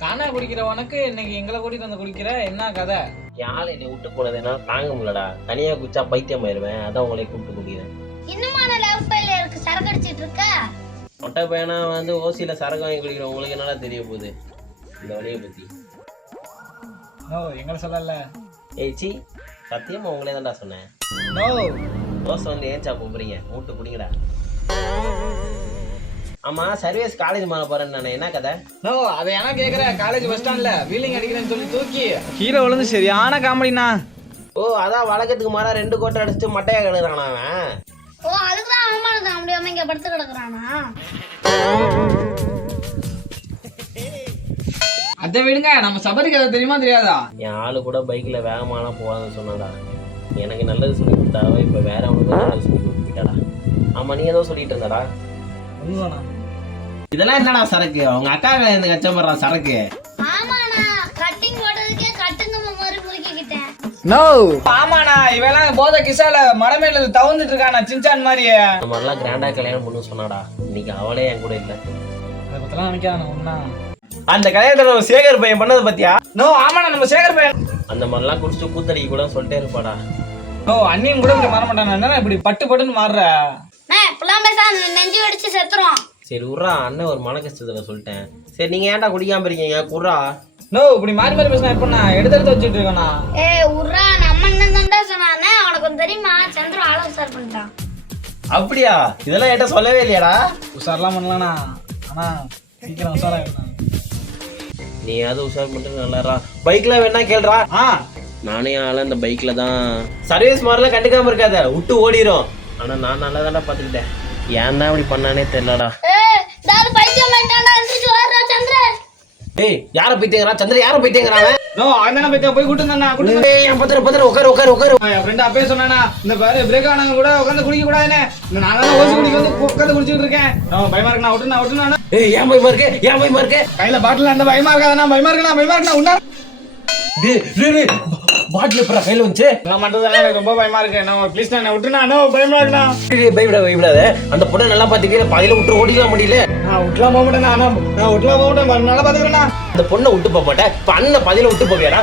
காணா குடிக்கிற உனக்கு இன்னைக்கு எங்களை கூட்டிட்டு வந்து குடிக்கிற என்ன கதை? யாழ் என்னை விட்டு போனதுன்னா தாங்க முடியலடா. தனியா குச்சா பைத்தியம் ஆயிருவேன். அதான் உங்களை கூப்பிட்டு குடிக்கிறேன். இன்னுமான லவ் ஃபெயிலியர் இருக்கு, சரக்கு அடிச்சிட்டு இருக்க. மொட்டை பையனா வந்து ஓசியில சரக்கு வாங்கி குடிக்கிறேன். உங்களுக்கு என்னடா தெரிய போகுது இந்த வழியை பத்தி? நோ, எங்களை சொல்லல. ஏச்சி சத்தியமா உங்களே தான்டா சொன்னேன். நோ, தோசை வந்து ஏன் சாப்பிட போறீங்க? மூட்டு குடிங்கடா. ஆமா, சர்வீஸ் காலேஜ் மாற போறேன்னு நான் என்ன கதை? நோ, அதை ஏன்னா கேக்குற? காலேஜ் பஸ் ஸ்டாண்ட்ல வீலிங் அடிக்கிறேன்னு சொல்லி தூக்கி கீழே விழுந்து சரியான காமெடினா. ஓ, அதான் வழக்கத்துக்கு மாறா 2 கோட்டை அடிச்சுட்டு மட்டையா கிடக்குறானா அவன்? ஓ, அதுக்குதான் அவமானத்தை முடியாம இங்க படுத்து கிடக்குறானா? அதை விடுங்க, நம்ம சபரி கதை தெரியுமா தெரியாதா? என் ஆளு கூட பைக்ல வேகமாலாம் போகாதுன்னு சொன்னாடா. எனக்கு நல்லது சொல்லி கொடுத்தாவே இப்ப வேற அவனுக்கு நல்லது சொல்லி கொடுத்துட்டாடா. ஆமா, நீ ஏதோ சொல்லிட்டு இருந்தாடா. ஒண்ணுதானா? இதெல்லாம் என்னடா சரக்கு? அவங்க அக்கா இந்த கச்சப்படுறான் சரக்கு. ஆமாண்ணா, கட்டிங் போட்டதுக்கே கட்டுங்க மாதிரி முறுக்கிக்கிட்டேன். நோ, ஆமாண்ணா, இவெல்லாம் போத கிசால மடமேல தவந்துட்டு இருக்கானா சின்சான் மாதிரி. இந்த மாதிரிலாம் கிராண்டா கல்யாணம் பண்ணு சொன்னாடா. இன்னைக்கு அவளே என் கூட இல்ல. அதை பத்திலாம் நினைக்கான ஒன்னா. அந்த கல்யாணத்துல நம்ம சேகர் பையன் பண்ணது பத்தியா? நோ, ஆமாண்ணா, நம்ம சேகர் பையன் அந்த மாதிரிலாம் குடிச்சு கூத்தடிக்க கூட சொல்லிட்டே இருப்பாடா. நோ, அண்ணியும் கூட இப்படி மாற மாட்டானா? என்ன இப்படி பட்டு பட்டுன்னு மாறுற? இப்பெல்லாம் பேச நெஞ்சு வெடிச்சு செத்துரும். சரி உர்றா, அண்ணன் ஒரு மன கஷ்டத்துல சொல்லிட்டேன். சரி நீங்க ஏன்டா குடிக்காம இருக்கீங்க? குர்றா. நோ, இப்படி மாறி மாறி பேசினா எப்படின்னா எடுத்து வச்சுட்டு இருக்கேண்ணா. உர்ரா, நம்ம என்ன தான்டா சொன்னானே, அவனுக்கு வந்து தெரியுமா? சந்திரன் ஆள உசார் பண்ணிட்டான். அப்படியா? இதெல்லாம் என்கிட்ட சொல்லவே இல்லையாடா. உஷாரெல்லாம் பண்ணலாண்ணா, ஆனா சீக்கிரம் உஷாராயிருந்தேன். நீ அது உஷார் பண்ணிட்டு நல்லாரா. பைக்ல வேணா கேள்றா. நானே ஆள அந்த பைக்ல தான் சர்வீஸ் மாதிரிலாம் கண்டுக்காம இருக்காத, விட்டு ஓடிரும். ஆனா நான் நல்லா தானே பாத்துக்கிட்டேன். ஏன் தான் இப்படி பண்ணானே தெரியலடா. பைத்தியம் பண்ணிட்டான்டா, எந்திரிச்சு வாடுறா சந்திரன். ஏய், யார பைத்தியங்கறா? சந்திர யார பைத்தியங்கறானே? நோ, அவன் பைத்தியம் போய் கூட்டுந்தானா? ஏய், என் பத்திர உட்காரு. என் ஃப்ரெண்ட் அப்பவே சொன்னானா, இந்த பாரு பிரேக் ஆனவங்க கூட உட்காந்து குடிக்க கூடாதுன்னு. நான் தான் ஓசி குடிக்க வந்து உட்காந்து குடிச்சிட்டு இருக்கேன். நான் பயமா இருக்குண்ணா, விட்டுனா. ஏய், ஏன் பயமா இருக்கு? கையில பாட்டில் அந்த பயமா இருக்காதுண்ணா, உண்டா? டேய் பாட்டில் எப்பறா கையில வந்துச்சு? நான் மட்டும் எனக்கு ரொம்ப பயமா இருக்கு. நான் ப்ளீஸ் நான் விட்டுனா. நோ, பயமா இருக்குண்ணா. பயப்படாத. அந்த பொண்ணை நல்லா பாத்துக்கிட்டு பாதியில விட்டு ஓடிக்கலாம் முடியல. நான் விட்டுலாம் போக மாட்டேன். நான் விட்டுலாம் போக மாட்டேன். நல்லா பாத்துக்கிறேண்ணா. அந்த பொண்ணை விட்டு போக மாட்டேன். அண்ணன் பாதியில விட்டு போவியாடா?